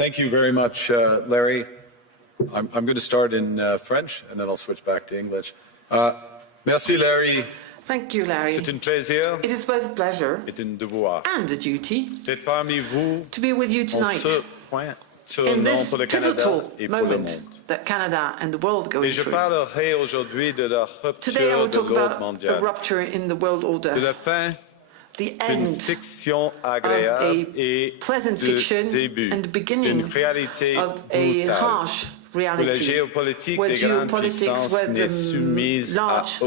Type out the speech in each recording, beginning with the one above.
Thank you very much, Larry. I'm going to start in French and then I'll switch back to English. Merci, Larry. Thank you, Larry. C'est un plaisir. It is both a pleasure et un devoir and a duty d'être parmi vous to be with you tonight in this pivotal moment that Canada and the world go through. Today I will talk about a rupture in the world order, the end of a pleasant fiction and the beginning of a harsh reality, where geopolitics, where the large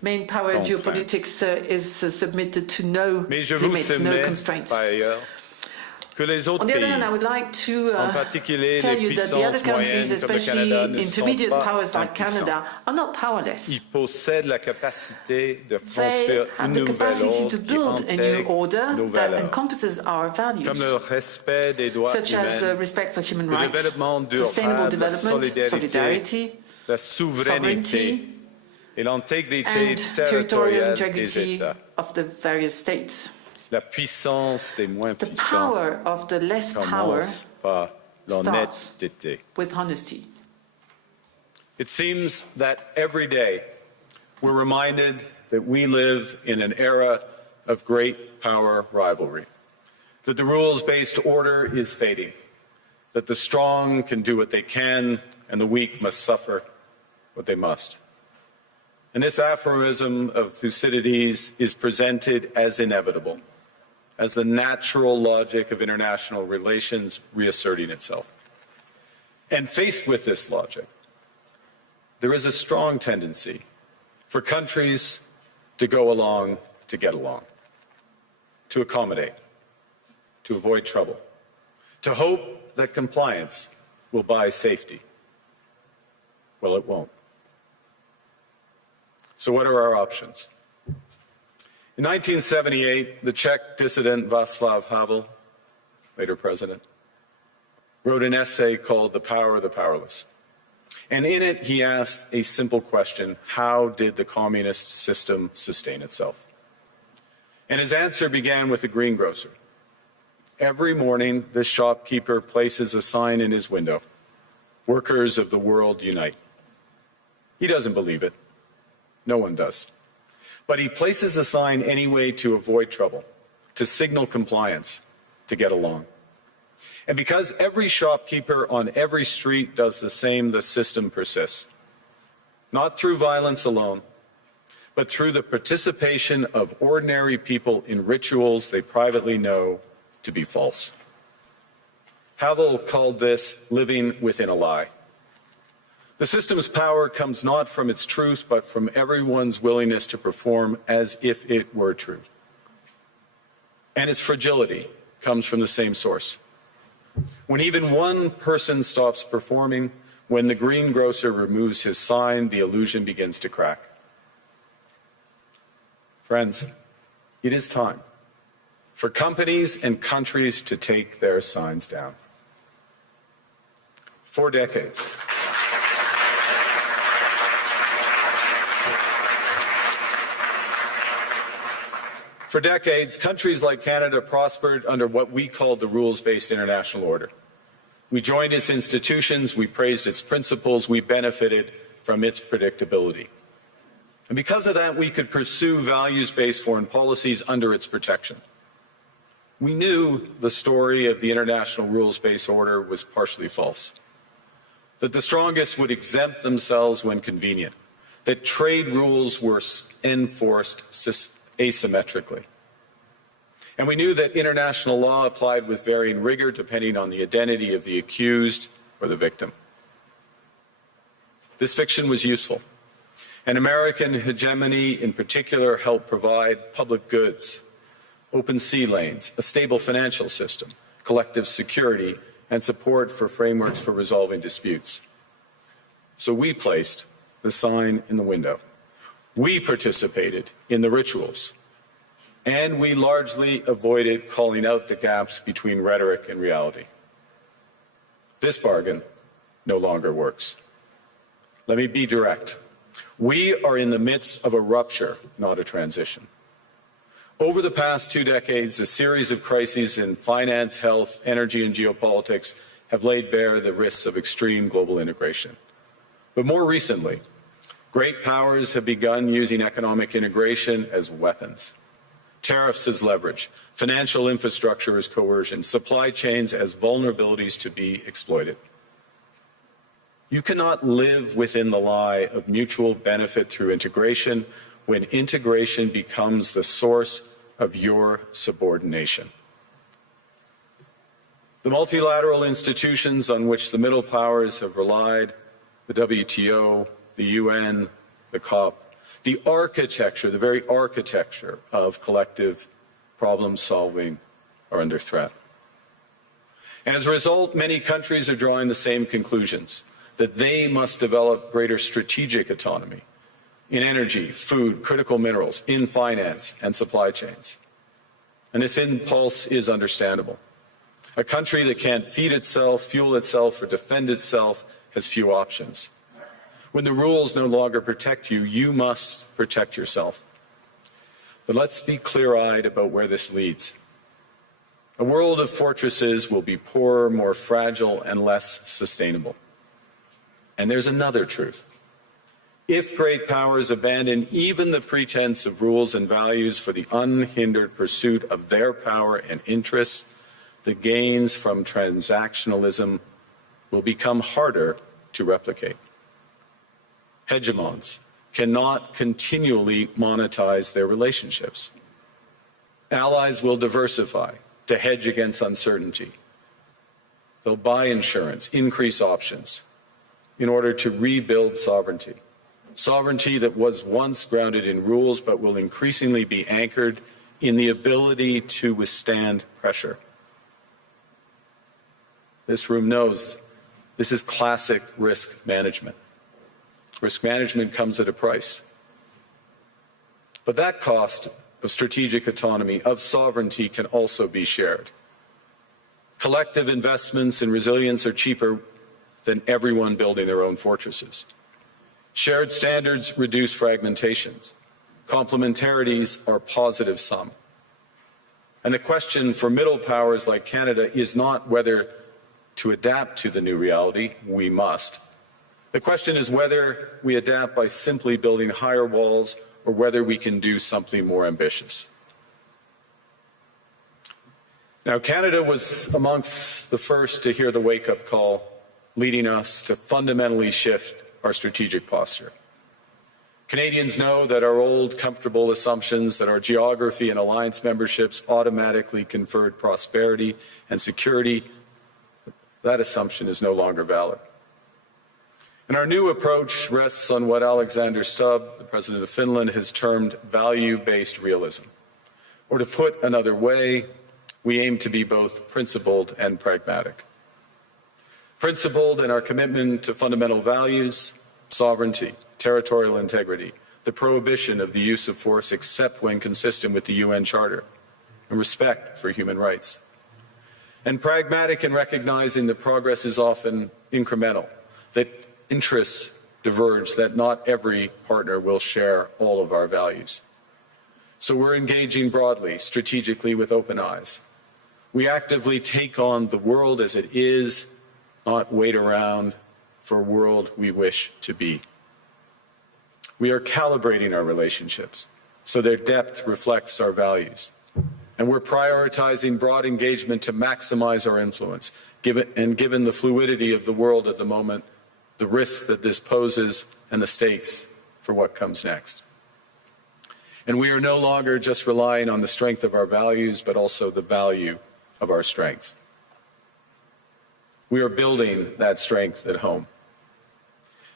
main power geopolitics is submitted to no limits, no constraints. On the other hand, I would like to tell you that the other countries, especially intermediate powers like Canada, are not powerless. They have the capacity to build a new order that encompasses our values, such as respect for human rights, sustainable development, solidarity, sovereignty, and territorial integrity of the various states. The power of the less power starts with honesty. It seems that every day we're reminded that we live in an era of great power rivalry, that the rules-based order is fading, that the strong can do what they can and the weak must suffer what they must. And this aphorism of Thucydides is presented as inevitable, as the natural logic of international relations reasserting itself. And faced with this logic, there is a strong tendency for countries to go along to get along, to accommodate, to avoid trouble, to hope that compliance will buy safety. Well, it won't. So what are our options? In 1978, the Czech dissident Václav Havel, later president, wrote an essay called The Power of the Powerless. And in it, he asked a simple question: how did the communist system sustain itself? And his answer began with the greengrocer. Every morning, this shopkeeper places a sign in his window: "Workers of the world unite." He doesn't believe it. No one does. But he places the sign anyway to avoid trouble, to signal compliance, to get along. And because every shopkeeper on every street does the same, the system persists. Not through violence alone, but through the participation of ordinary people in rituals they privately know to be false. Havel called this living within a lie. The system's power comes not from its truth, but from everyone's willingness to perform as if it were true. And its fragility comes from the same source. When even one person stops performing, when the greengrocer removes his sign, the illusion begins to crack. Friends, it is time for companies and countries to take their signs down. For decades, countries like Canada prospered under what we called the rules-based international order. We joined its institutions, we praised its principles, we benefited from its predictability. And because of that, we could pursue values-based foreign policies under its protection. We knew the story of the international rules-based order was partially false, that the strongest would exempt themselves when convenient, that trade rules were enforced asymmetrically. And we knew that international law applied with varying rigor depending on the identity of the accused or the victim. This fiction was useful, and American hegemony in particular helped provide public goods, open sea lanes, a stable financial system, collective security, and support for frameworks for resolving disputes. So we placed the sign in the window. We participated in the rituals, and we largely avoided calling out the gaps between rhetoric and reality. This bargain no longer works. Let me be direct. We are in the midst of a rupture, not a transition. Over the past 2 decades, a series of crises in finance, health, energy, and geopolitics have laid bare the risks of extreme global integration. But more recently, great powers have begun using economic integration as weapons. Tariffs as leverage, financial infrastructure as coercion, supply chains as vulnerabilities to be exploited. You cannot live within the lie of mutual benefit through integration when integration becomes the source of your subordination. The multilateral institutions on which the middle powers have relied, the WTO, the UN, the COP, the architecture, the very architecture of collective problem solving are under threat. And as a result, many countries are drawing the same conclusions, that they must develop greater strategic autonomy in energy, food, critical minerals, in finance and supply chains. And this impulse is understandable. A country that can't feed itself, fuel itself, or defend itself has few options. When the rules no longer protect you, you must protect yourself. But let's be clear-eyed about where this leads. A world of fortresses will be poorer, more fragile, and less sustainable. And there's another truth. If great powers abandon even the pretense of rules and values for the unhindered pursuit of their power and interests, the gains from transactionalism will become harder to replicate. Hegemons cannot continually monetize their relationships. Allies will diversify to hedge against uncertainty. They'll buy insurance, increase options in order to rebuild sovereignty. Sovereignty that was once grounded in rules but will increasingly be anchored in the ability to withstand pressure. This room knows this is classic risk management. Risk management comes at a price. But that cost of strategic autonomy, of sovereignty, can also be shared. Collective investments in resilience are cheaper than everyone building their own fortresses. Shared standards reduce fragmentations. Complementarities are positive sum. And the question for middle powers like Canada is not whether to adapt to the new reality. We must. The question is whether we adapt by simply building higher walls or whether we can do something more ambitious. Now, Canada was amongst the first to hear the wake-up call, leading us to fundamentally shift our strategic posture. Canadians know that our old, comfortable assumptions that our geography and alliance memberships automatically conferred prosperity and security, that assumption is no longer valid. And our new approach rests on what Alexander Stubb, the President of Finland, has termed value-based realism. Or to put another way, we aim to be both principled and pragmatic. Principled in our commitment to fundamental values, sovereignty, territorial integrity, the prohibition of the use of force except when consistent with the UN Charter, and respect for human rights. And pragmatic in recognizing that progress is often incremental, that interests diverge, that not every partner will share all of our values. So we're engaging broadly, strategically, with open eyes. We actively take on the world as it is, not wait around for a world we wish to be. We are calibrating our relationships so their depth reflects our values. And we're prioritizing broad engagement to maximize our influence, given the fluidity of the world at the moment, the risks that this poses, and the stakes for what comes next. And we are no longer just relying on the strength of our values, but also the value of our strength. We are building that strength at home.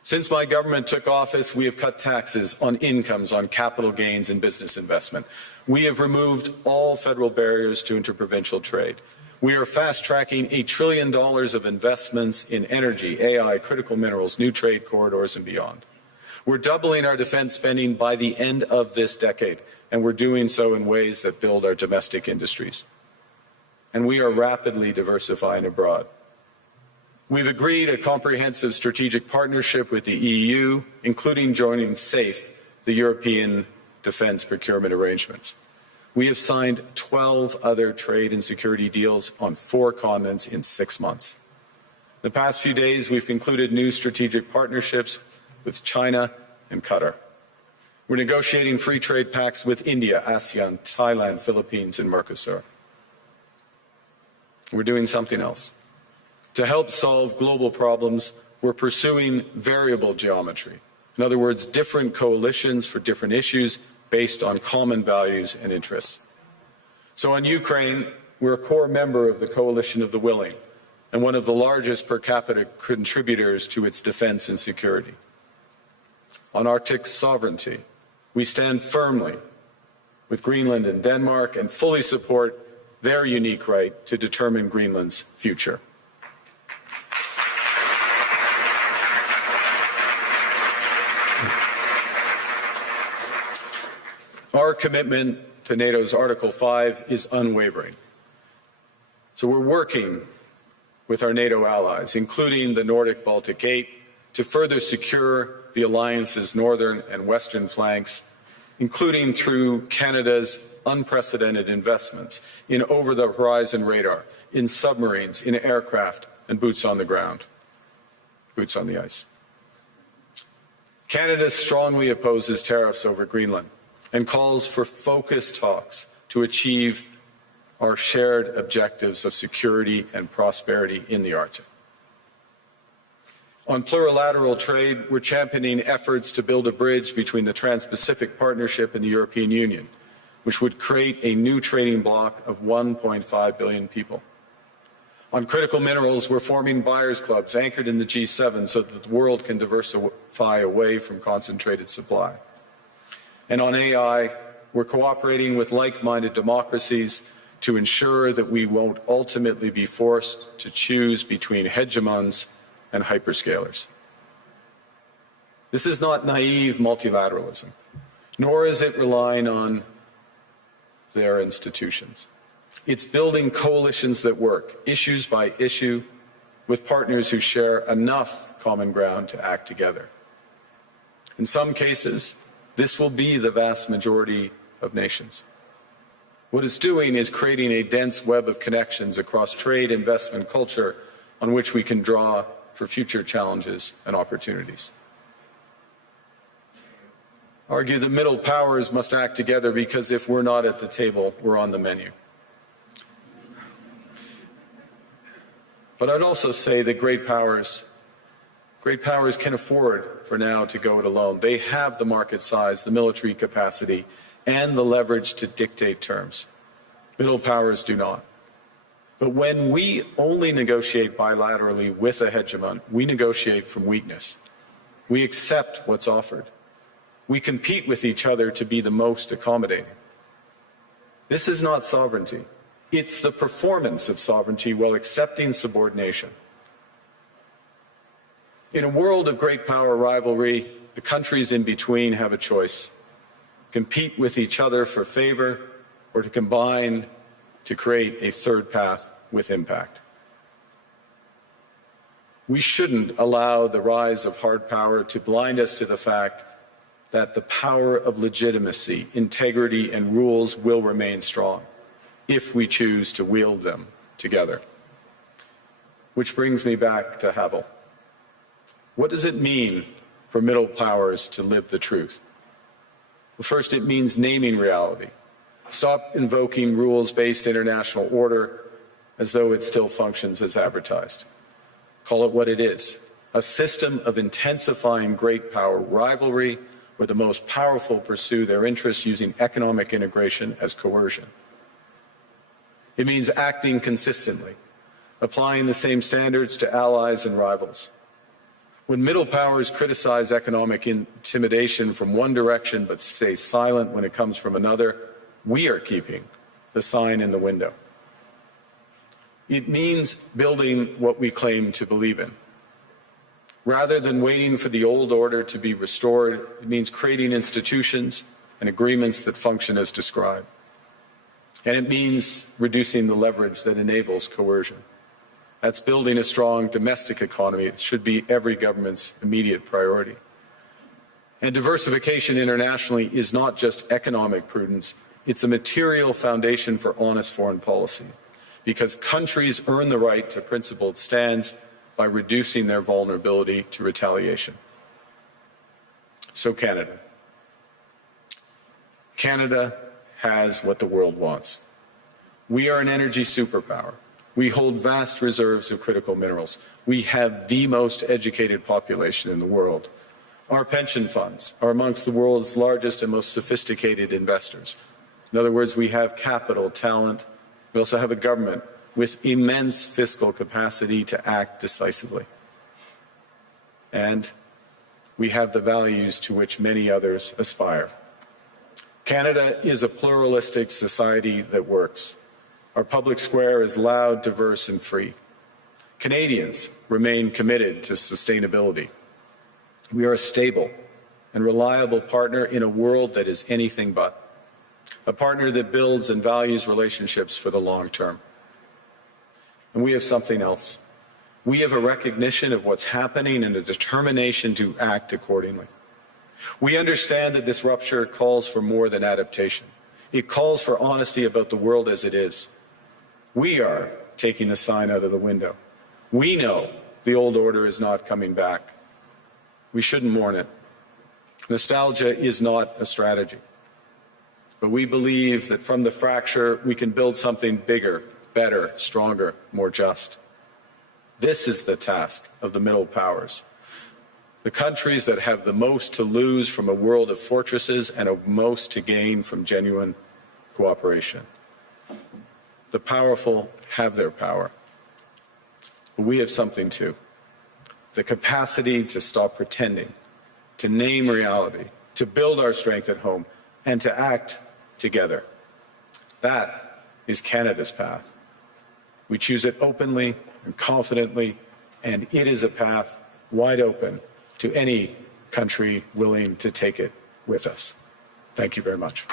Since my government took office, we have cut taxes on incomes, on capital gains and business investment. We have removed all federal barriers to interprovincial trade. We are fast-tracking $1 trillion of investments in energy, AI, critical minerals, new trade corridors, and beyond. We're doubling our defense spending by the end of this decade, and we're doing so in ways that build our domestic industries. And we are rapidly diversifying abroad. We've agreed a comprehensive strategic partnership with the EU, including joining SAFE, the European Defence Procurement Arrangements. We have signed 12 other trade and security deals on 4 continents in 6 months. The past few days, we've concluded new strategic partnerships with China and Qatar. We're negotiating free trade pacts with India, ASEAN, Thailand, Philippines, and Mercosur. We're doing something else. To help solve global problems, we're pursuing variable geometry. In other words, different coalitions for different issues based on common values and interests. So on Ukraine, we're a core member of the Coalition of the Willing and one of the largest per capita contributors to its defense and security. On Arctic sovereignty, we stand firmly with Greenland and Denmark and fully support their unique right to determine Greenland's future. Our commitment to NATO's Article 5 is unwavering. So we're working with our NATO allies, including the Nordic Baltic 8, to further secure the alliance's northern and western flanks, including through Canada's unprecedented investments in over-the-horizon radar, in submarines, in aircraft, and boots on the ground, boots on the ice. Canada strongly opposes tariffs over Greenland and calls for focused talks to achieve our shared objectives of security and prosperity in the Arctic. On plurilateral trade, we're championing efforts to build a bridge between the Trans-Pacific Partnership and the European Union, which would create a new trading bloc of 1.5 billion people. On critical minerals, we're forming buyers' clubs anchored in the G7 so that the world can diversify away from concentrated supply. And on AI, we're cooperating with like-minded democracies to ensure that we won't ultimately be forced to choose between hegemons and hyperscalers. This is not naive multilateralism, nor is it relying on their institutions. It's building coalitions that work, issues by issue, with partners who share enough common ground to act together. In some cases, this will be the vast majority of nations. What it's doing is creating a dense web of connections across trade, investment, culture, on which we can draw for future challenges and opportunities. Argue the middle powers must act together because if we're not at the table, we're on the menu. But I'd also say that great powers can afford for now to go it alone. They have the market size, the military capacity, and the leverage to dictate terms. Middle powers do not. But when we only negotiate bilaterally with a hegemon, we negotiate from weakness. We accept what's offered. We compete with each other to be the most accommodating. This is not sovereignty. It's the performance of sovereignty while accepting subordination. In a world of great power rivalry, the countries in between have a choice: compete with each other for favor, or to combine to create a third path with impact. We shouldn't allow the rise of hard power to blind us to the fact that the power of legitimacy, integrity, and rules will remain strong if we choose to wield them together. Which brings me back to Havel. What does it mean for middle powers to live the truth? Well, first, it means naming reality. Stop invoking rules-based international order as though it still functions as advertised. Call it what it is: a system of intensifying great power rivalry where the most powerful pursue their interests using economic integration as coercion. It means acting consistently, applying the same standards to allies and rivals. When middle powers criticize economic intimidation from one direction but stay silent when it comes from another, we are keeping the sign in the window. It means building what we claim to believe in. Rather than waiting for the old order to be restored, it means creating institutions and agreements that function as described. And it means reducing the leverage that enables coercion. That's building a strong domestic economy. It should be every government's immediate priority. And diversification internationally is not just economic prudence, it's a material foundation for honest foreign policy, because countries earn the right to principled stands by reducing their vulnerability to retaliation. So Canada. Canada has what the world wants. We are an energy superpower. We hold vast reserves of critical minerals. We have the most educated population in the world. Our pension funds are amongst the world's largest and most sophisticated investors. In other words, we have capital, talent. We also have a government with immense fiscal capacity to act decisively. And we have the values to which many others aspire. Canada is a pluralistic society that works. Our public square is loud, diverse, and free. Canadians remain committed to sustainability. We are a stable and reliable partner in a world that is anything but. A partner that builds and values relationships for the long term. And we have something else. We have a recognition of what's happening and a determination to act accordingly. We understand that this rupture calls for more than adaptation. It calls for honesty about the world as it is. We are taking the sign out of the window. We know the old order is not coming back. We shouldn't mourn it. Nostalgia is not a strategy. But we believe that from the fracture, we can build something bigger, better, stronger, more just. This is the task of the middle powers. The countries that have the most to lose from a world of fortresses and the most to gain from genuine cooperation. The powerful have their power. But we have something too. The capacity to stop pretending, to name reality, to build our strength at home, and to act together. That is Canada's path. We choose it openly and confidently, and it is a path wide open to any country willing to take it with us. Thank you very much.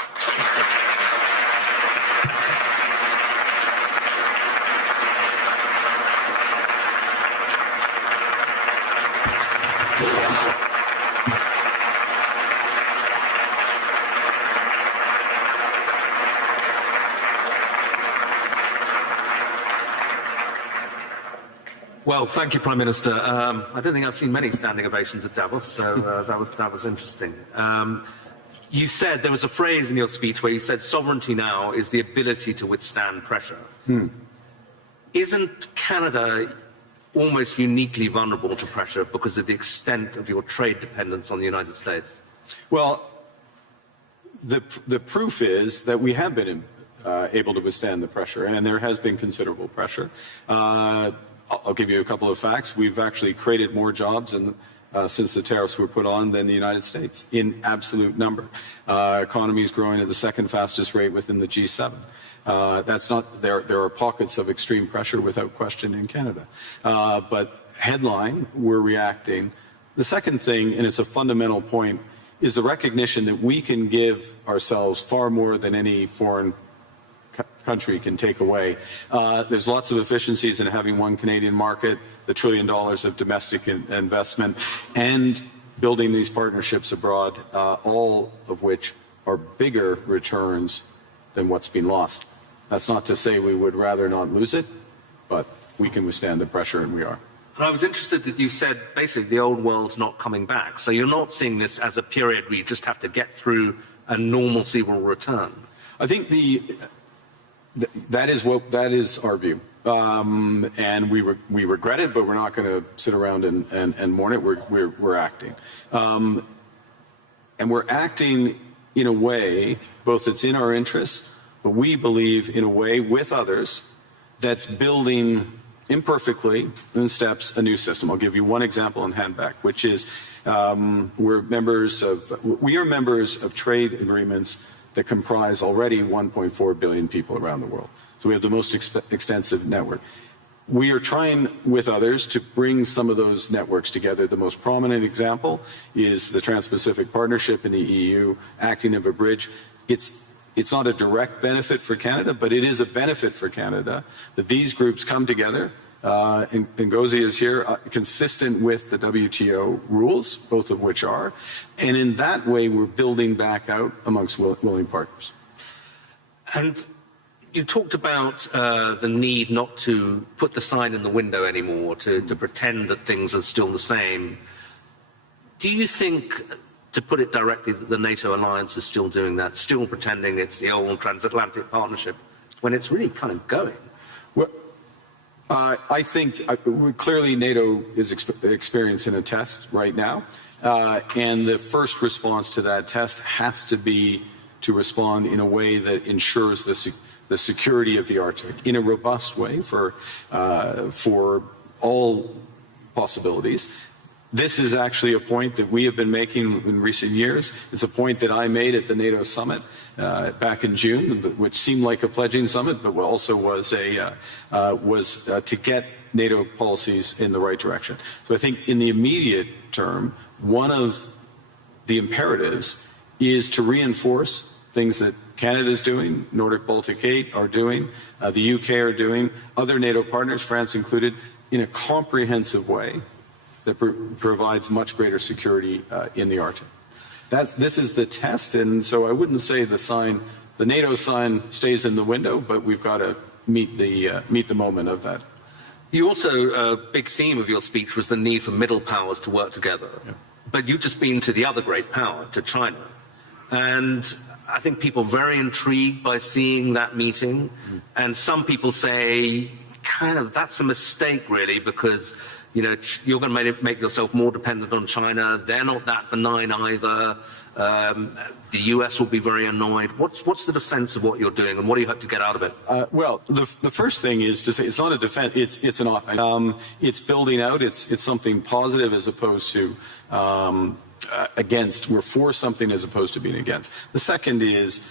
Well, thank you, Prime Minister. I don't think I've seen many standing ovations at Davos, so that was interesting. You said, there was a phrase in your speech where you said sovereignty now is the ability to withstand pressure. Isn't Canada almost uniquely vulnerable to pressure because of the extent of your trade dependence on the United States? Well, the proof is that we have been able to withstand the pressure, and there has been considerable pressure. I'll give you a couple of facts. We've actually created more jobs since the tariffs were put on than the United States in absolute number. Economy is growing at the second fastest rate within the G7. That's not there. There are pockets of extreme pressure without question in Canada, but headline, we're reacting. The second thing, and it's a fundamental point, is the recognition that we can give ourselves far more than any foreign country can take away. There's lots of efficiencies in having one Canadian market, the $1 trillion of domestic investment, and building these partnerships abroad, all of which are bigger returns than what's been lost. That's not to say we would rather not lose it, but we can withstand the pressure, and we are. And I was interested that you said basically the old world's not coming back. So you're not seeing this as a period where you just have to get through and normalcy will return. I think that is our view, and we regret it, but we're not going to sit around and mourn it. We're acting, and we're acting in a way both that's in our interests, but we believe in a way with others that's building imperfectly in steps a new system. I'll give you one example in handback, which is we are members of trade agreements that comprise already 1.4 billion people around the world. So we have the most extensive network. We are trying with others to bring some of those networks together. The most prominent example is the Trans-Pacific Partnership in the EU, acting as a bridge. It's not a direct benefit for Canada, but it is a benefit for Canada that these groups come together. Ngozi is here, consistent with the WTO rules, both of which are. And in that way, we're building back out amongst willing partners. And You talked about the need not to put the sign in the window anymore, to pretend that things are still the same. Do you think, to put it directly, that the NATO alliance is still doing that, still pretending it's the old transatlantic partnership, when it's really kind of going? Well, I think clearly NATO is experiencing a test right now, and the first response to that test has to be to respond in a way that ensures the security of the Arctic in a robust way for all possibilities. This is actually a point that we have been making in recent years. It's a point that I made at the NATO summit back in June, which seemed like a pledging summit, but also was to get NATO policies in the right direction. So I think in the immediate term, one of the imperatives is to reinforce things that Canada is doing, Nordic Baltic 8 are doing, the UK are doing, other NATO partners, France included, in a comprehensive way that provides much greater security in the Arctic. This is the test, and so I wouldn't say the NATO sign stays in the window, but we've got to meet the moment of that. You also, a big theme of your speech was the need for middle powers to work together. Yeah. But you've just been to the other great power, to China. And I think people are very intrigued by seeing that meeting. Mm. And some people say, kind of, that's a mistake, really, because you're going to make yourself more dependent on China. They're not that benign either. The US will be very annoyed. What's the defense of what you're doing, and what do you hope to get out of it? Well, the first thing is to say it's not a defense. It's building out. It's something positive as opposed to against. We're for something as opposed to being against. The second is,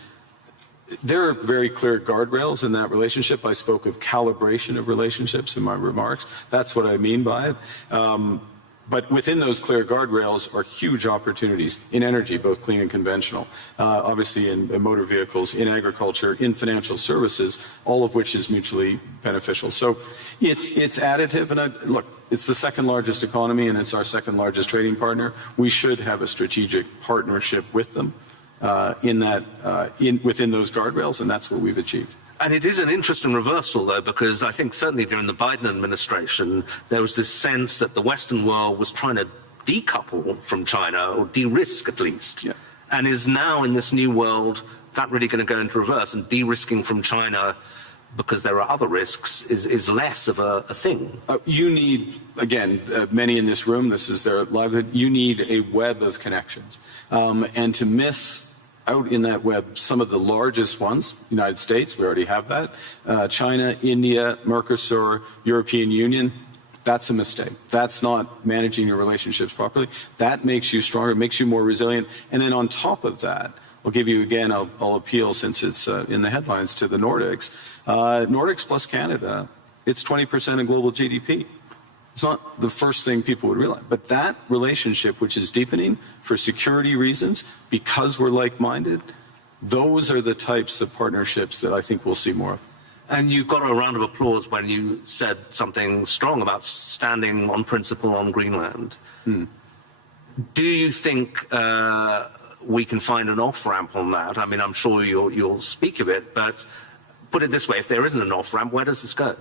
there are very clear guardrails in that relationship. I spoke of calibration of relationships in my remarks. That's what I mean by it. But within those clear guardrails are huge opportunities in energy, both clean and conventional, obviously in motor vehicles, in agriculture, in financial services, all of which is mutually beneficial. So it's additive. And look, it's the second largest economy and it's our second largest trading partner. We should have a strategic partnership with them. Within those guardrails, and that's what we've achieved. And it is an interesting reversal, though, because I think certainly during the Biden administration, there was this sense that the Western world was trying to decouple from China, or de-risk at least, yeah. And is now in this new world that really going to go into reverse, and de-risking from China because there are other risks is less of a thing. You need, again, many in this room, this is their livelihood, you need a web of connections. And to miss out in that web some of the largest ones, United States, we already have that, China, India, Mercosur, European Union, that's a mistake. That's not managing your relationships properly. That makes you stronger, makes you more resilient. And then on top of that, I'll give you again, I'll appeal since it's in the headlines to the Nordics. Nordics plus Canada, it's 20% of global GDP. It's not the first thing people would realize, but that relationship, which is deepening for security reasons, because we're like-minded, those are the types of partnerships that I think we'll see more of. And you got a round of applause when you said something strong about standing on principle on Greenland. Hmm. Do you think we can find an off-ramp on that? I mean, I'm sure you'll speak of it, but put it this way, if there isn't an off-ramp, where does this go?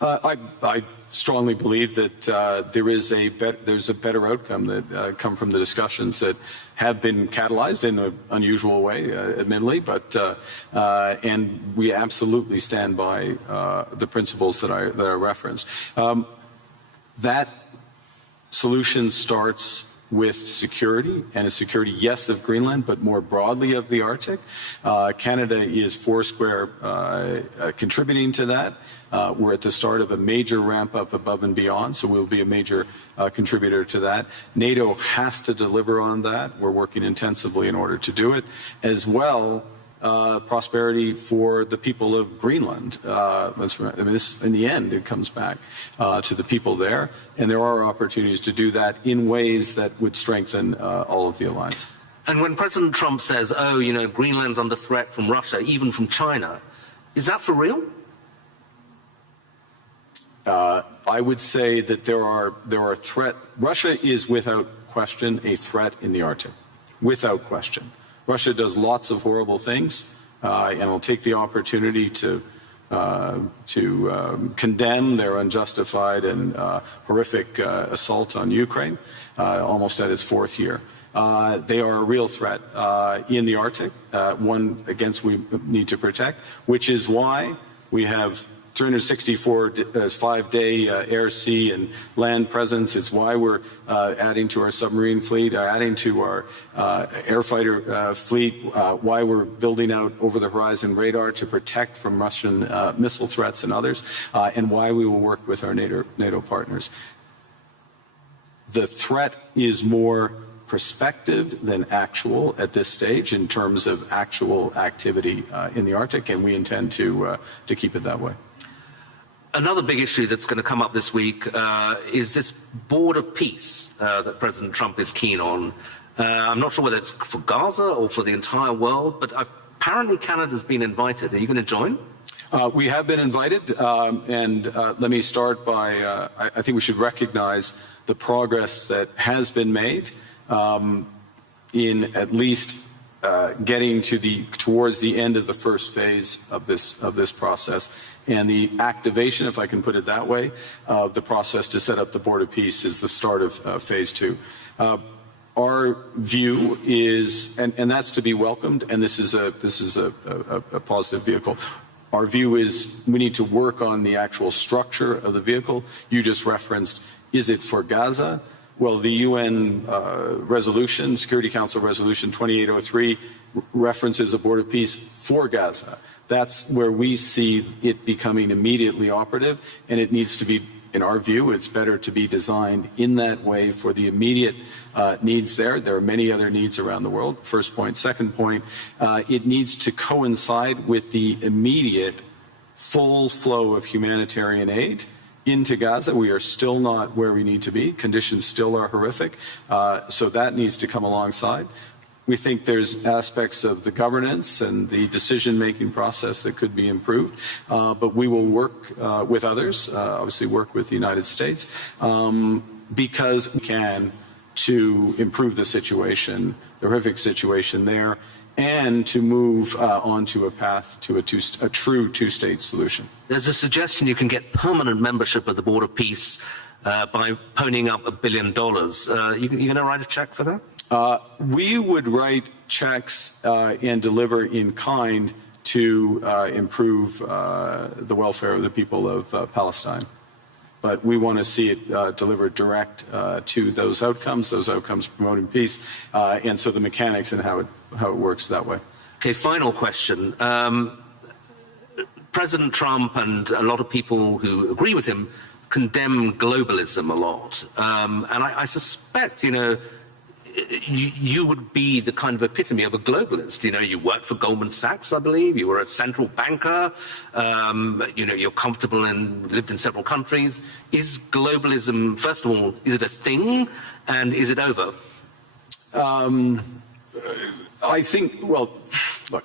I strongly believe that there's a better outcome that come from the discussions that have been catalyzed in an unusual way, admittedly, but and we absolutely stand by the principles that I referenced. That solution starts with security, and a security, yes, of Greenland, but more broadly of the Arctic. Canada is foursquare contributing to that. We're at the start of a major ramp up above and beyond, so we'll be a major contributor to that. NATO has to deliver on that. We're working intensively in order to do it. As well, prosperity for the people of Greenland. In the end, it comes back to the people there, and there are opportunities to do that in ways that would strengthen all of the alliance. And when President Trump says, oh, Greenland's under threat from Russia, even from China, is that for real? I would say that there are threats. Russia is without question a threat in the Arctic, without question. Russia does lots of horrible things. and I'll take the opportunity to condemn their unjustified and horrific assault on Ukraine, almost at its 4th year. They are a real threat in the Arctic, one against we need to protect, which is why we have 364 5-day air, sea, and land presence. It's why we're adding to our submarine fleet, adding to our air fighter fleet, why we're building out over-the-horizon radar to protect from Russian missile threats and others, and why we will work with our NATO partners. The threat is more perspective than actual at this stage in terms of actual activity in the Arctic, and we intend to keep it that way. Another big issue that's going to come up this week is this board of peace that President Trump is keen on. I'm not sure whether it's for Gaza or for the entire world, but apparently Canada's been invited. Are you going to join? We have been invited, and let me start by, I think we should recognize the progress that has been made in at least getting towards the end of the first phase of this process. And the activation, if I can put it that way, of the process to set up the Board of Peace is the start of phase 2. Our view is, and that's to be welcomed, and this is a positive vehicle. Our view is we need to work on the actual structure of the vehicle. You just referenced, is it for Gaza? Well, the UN resolution, Security Council Resolution 2803, references a Board of Peace for Gaza. That's where we see it becoming immediately operative, and it needs to be, in our view, it's better to be designed in that way for the immediate needs there. There are many other needs around the world, first point. Second point, it needs to coincide with the immediate full flow of humanitarian aid into Gaza. We are still not where we need to be. Conditions still are horrific, so that needs to come alongside. We think there's aspects of the governance and the decision-making process that could be improved, but we will work with others, obviously work with the United States, because we can to improve the situation, the horrific situation there, and to move onto a path to a true two-state solution. There's a suggestion you can get permanent membership of the Board of Peace by ponying up $1 billion. You going to write a check for that? We would write checks and deliver in kind to improve the welfare of the people of Palestine. But we want to see it delivered direct to those outcomes promoting peace, and so the mechanics and how it works that way. Okay, final question. President Trump and a lot of people who agree with him condemn globalism a lot. And I suspect, you would be the kind of epitome of a globalist. You worked for Goldman Sachs, I believe. You were a central banker. You're comfortable and lived in several countries. Is globalism, first of all, is it a thing, and is it over? I think, well, look,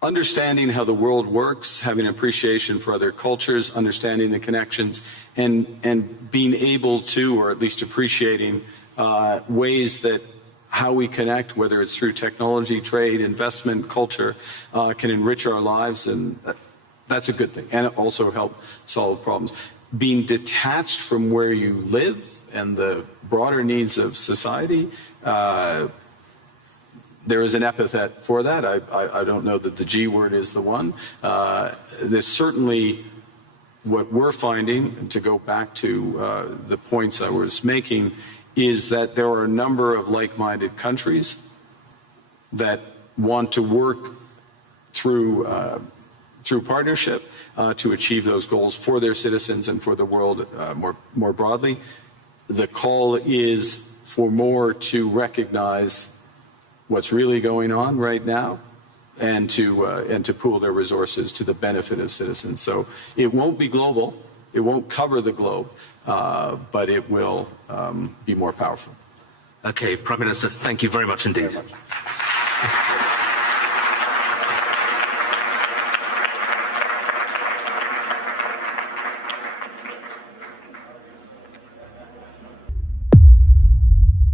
understanding how the world works, having an appreciation for other cultures, understanding the connections, and being able to, or at least appreciating ways that how we connect, whether it's through technology, trade, investment, culture, can enrich our lives, and that's a good thing, and also help solve problems. Being detached from where you live and the broader needs of society, there is an epithet for that. I don't know that the G word is the one. There's certainly what we're finding, to go back to the points I was making, is that there are a number of like-minded countries that want to work through partnership to achieve those goals for their citizens and for the world more broadly. The call is for more to recognize what's really going on right now, and to pool their resources to the benefit of citizens. So it won't be global, it won't cover the globe, but it will be more powerful. Okay, Prime Minister, thank you very much indeed.